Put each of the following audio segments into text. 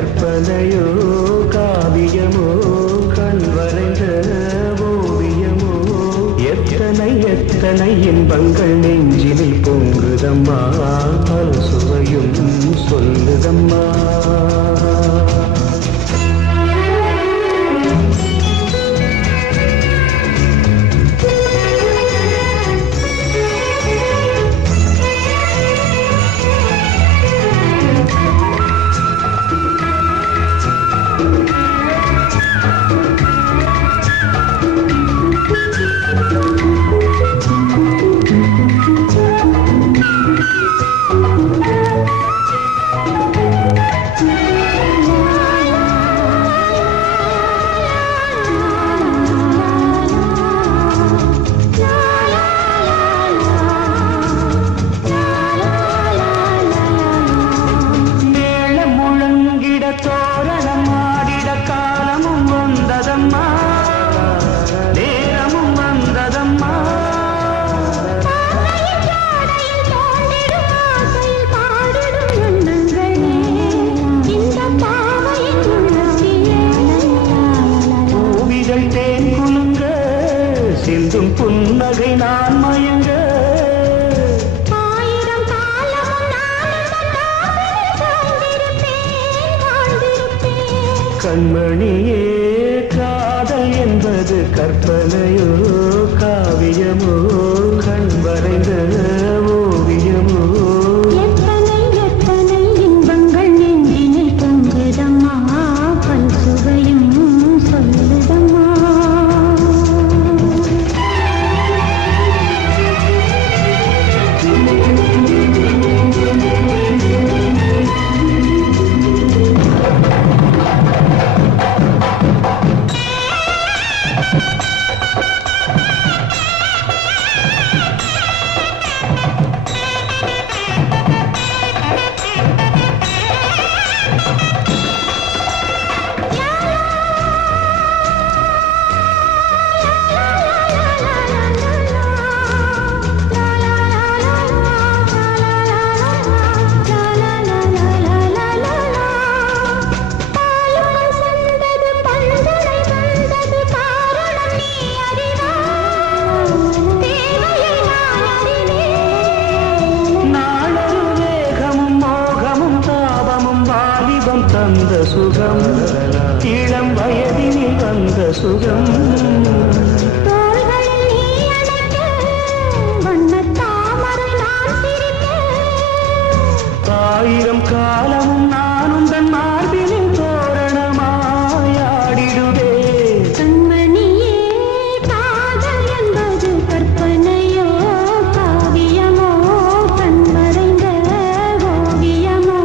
கற்பனையோ காவியமோ கண் வரைந்த ஓவியமோ எத்தனை எத்தனை இன்பங்கள் நெஞ்சினில் பொங்குதம்மா பல சுவையும் சொல்லுதம்மா சிந்தும் புன்னகை நான் மயங்க ஆயிரம் கண்மணியே காதல் என்பது கற்பனையோ காவியமோ கண் வரைந்த ஓவியமோ எத்தனை எத்தனை இன்பங்கள் நெஞ்சினில் பொங்குதம்மா பல் சுவையும் சொல்லுதம்மா தந்த சுகம் இளம் வயதினில் வந்த சுகம் தோள்களில் நீ அணைக்க வண்ணத் தாமரை நான் சிரிக்க ஆயிரம் காலமும் நானும் தன் மார்பினில் தோரணமாயாடிடுவே கண்மணியே காதல் என்பது கற்பனையோ காவியமோ கண் வரைந்த ஓவியமோ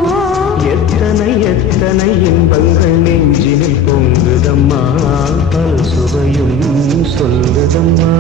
எத்தனை எத்தனை இன்பங்கள் நெஞ்சினில் பொங்குதம்மா பல் சுவையும் சொல்லுதம்மா